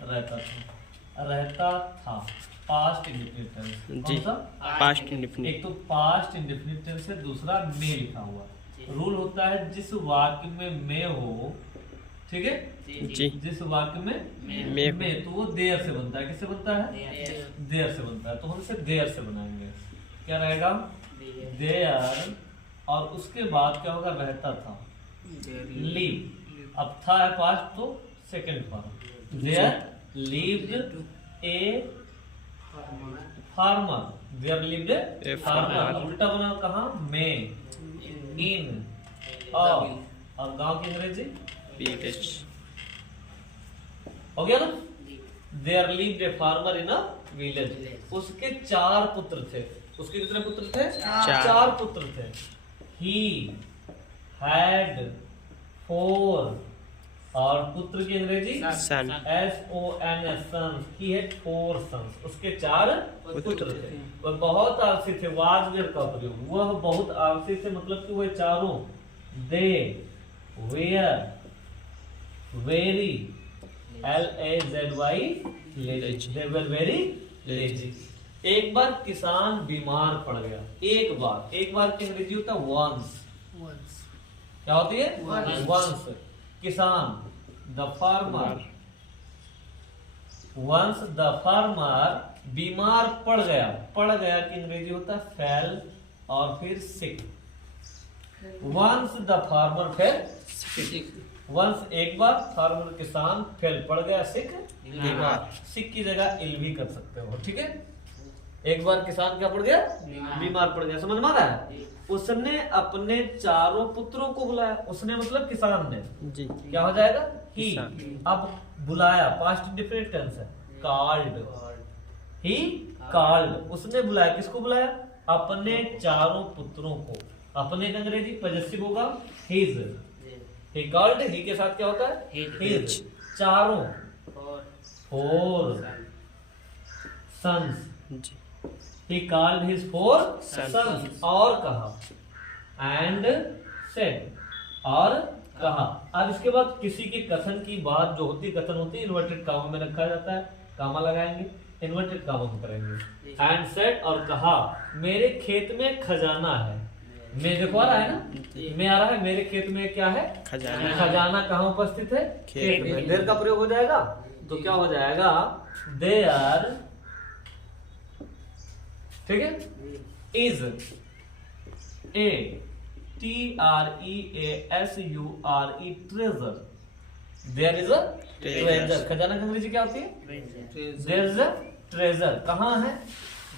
रहता था past indefinite tense. जी, कौन सा? Past indefinite. एक तो पास्ट इंडेफिनिट टेंस है, दूसरा में लिखा हुआ। रूल होता है जिस वाक्य में हो, ठीक है, जी, जिस वाक्य में में तो वो देयर से बनता है। किससे बनता है? देयर से बनता है। तो हम इसे देयर से बनाएंगे। क्या रहेगा? देयर, और उसके बाद क्या होगा? रहता था, लीव। अब था है पास्ट तो second form, there lived a farmer, there lived a farmer. उल्टा बना कहाँ? में, इन, और गांव की अंग्रेजी विलेज। हो गया ना? There lived a farmer in a village. उसके 4 पुत्र थे। उसके कितने पुत्र थे? 4 पुत्र थे। ही हैड 4, और पुत्र की अंग्रेजी son. SONS, sons. He had 4 sons. उसके 4 पुत्र थे। वह बहुत आलसी थे। वाज वेयर का प्रयोग, वह बहुत आलसी थे, मतलब कि वह चारों। They were very, LAZY, lazy. They were very lazy. एक बार किसान बीमार पड़ गया। एक बार की अंग्रेजी होता है वंस। क्या होती है? वंस। किसान, the farmer, once the farmer बीमार पड़ गया। की अंग्रेजी होता है फेल, और फिर sick. Once the farmer fell, once एक बार, फार्मर किसान, फेल पड़ गया, सिक बीमार। सिक की जगह इल भी कर सकते हो, ठीक है। एक बार किसान क्या पड़ गया? बीमार पड़ गया। समझ में आ रहा है? उसने अपने 4 पुत्रों को बुलाया। उसने मतलब किसान ने। जी, क्या हो जाएगा? ही। किसान। अब बुलाया, पास्ट इंडेफिनिट टेंस है, कॉल्ड। ही कॉल्ड, उसने बुलाया। किसको बुलाया? अपने 4 पुत्रों को। अपने का अंग्रेजी पॉजेसिव होगा हिज। ही कॉल्ड, ही के साथ क्या होता है? हिज। 4 4 सन्स। जी, He called his 4 Sons. sons, और कहा, and said, और कहा। अब इसके बाद किसी के कथन की बात जो होती, कथन होती है, इन्वर्टेड कामा में रखा जाता है। कामा लगाएंगे, इन्वर्टेड कामा में करेंगे। and said, और कहा, मेरे खेत में खजाना है। मैं देखो आ रहा है ना, मैं आ रहा है, मेरे खेत में क्या है? खजाना। खजाना कहाँ उपस्थित है? खेत में। देर का प्रयोग हो जाएगा, तो क्या हो जाएगा? देयर, ठीक है, is a TREASURE treasure. There is a treasure. खजाना की अंग्रेजी क्या होती है? There is a treasure. कहाँ है?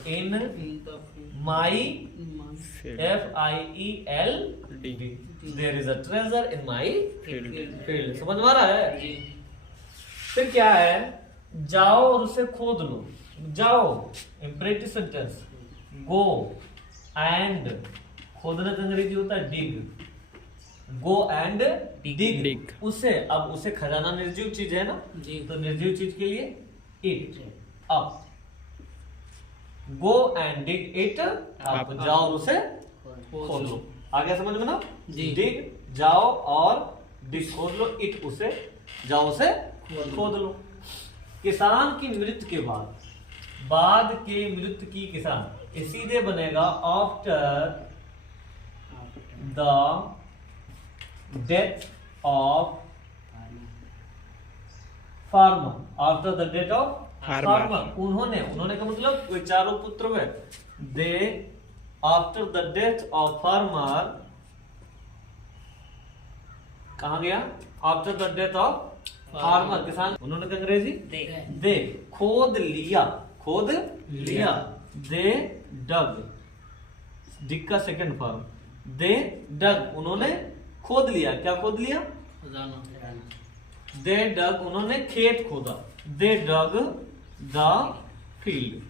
In my FIELD। There is a treasure in my field. समझ में आ रहा है? फिर क्या है? जाओ और उसे खोद लो। जाओ, इम्परेटिव सेंटेंस। गो एंड, खोदने का अंग्रेजी होता है डिग। गो एंड डिग उसे। अब उसे, खजाना निर्जीव चीज है ना, तो निर्जीव चीज के लिए it up. Go and dig it up, जाओ और उसे खोद लो। आ गया समझ में ना? डिग जाओ, और डिग खोद लो, इट उसे, जाओ उसे खोद लो। किसान की मृत्यु के बाद, बाद के मृत्यु की किसान, ये सीधे बनेगा after the death of farmer. After the death of farmer, उन्होंने का मतलब कोई 4 पुत्र हुए। The after the death of farmer, कहा गया? After the death of farmer, किसान। उन्होंने का अंग्रेजी दे खोद लिया। खोद लिया। दे डग, डिग का सेकंड फॉर्म। दे डग, उन्होंने खोद लिया। क्या खोद लिया? दे डग, उन्होंने खेत खोदा। They dug the field.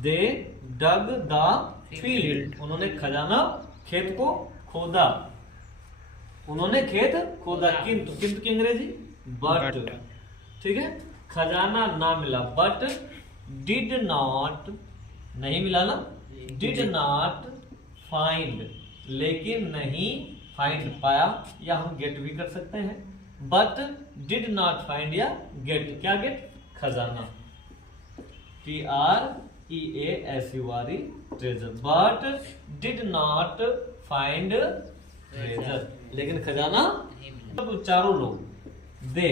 They dug the field, उन्होंने खजाना, खेत को खोदा। उन्होंने खेत खोदा। किंतु, किंतु की अंग्रेजी बट, ठीक है। खजाना ना मिला, बट डिड नॉट, नहीं मिला ना, डिड नॉट फाइंड, लेकिन नहीं फाइंड पाया, या हम गेट भी कर सकते हैं। बट डिड नॉट फाइंड या गेट, क्या गेट, खजाना, TREASURE treasure, but did not find treasure, लेकिन खजाना, तो चारों लोग, दे,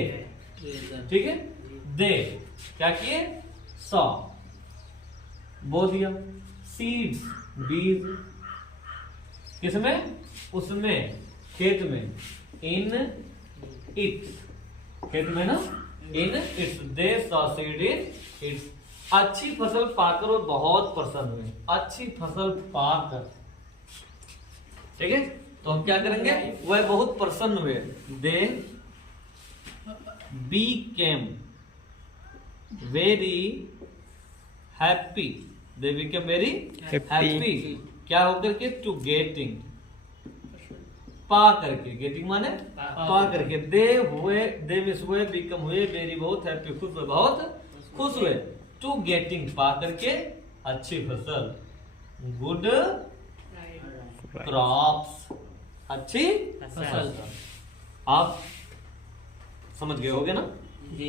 ठीक है, दे क्या किए, सॉ, बो दिया, सीड्स, बीज, किसमें, उसमें, खेत में, इन इट, खेत में ना, in its, they saw seed in its, अच्छी फसल पाकर वो बहुत प्रसन्न हुए, अच्छी फसल पाकर, ठीक है, तो हम क्या करेंगे, वह बहुत प्रसन्न हुए, दे became very happy, they became very happy, क्या होकर के, टू गेटिंग, पा करके, गेटिंग माने पा करके, दे हुए, दे मिस हुए, बिकम हुए, वेरी बहुत हैप्पी, खुश हुए, बहुत खुश हुए, टू गेटिंग, पा करके अच्छी फसल, गुड क्रॉप्स, अच्छी फसल, आप समझ गए होगे ना जी।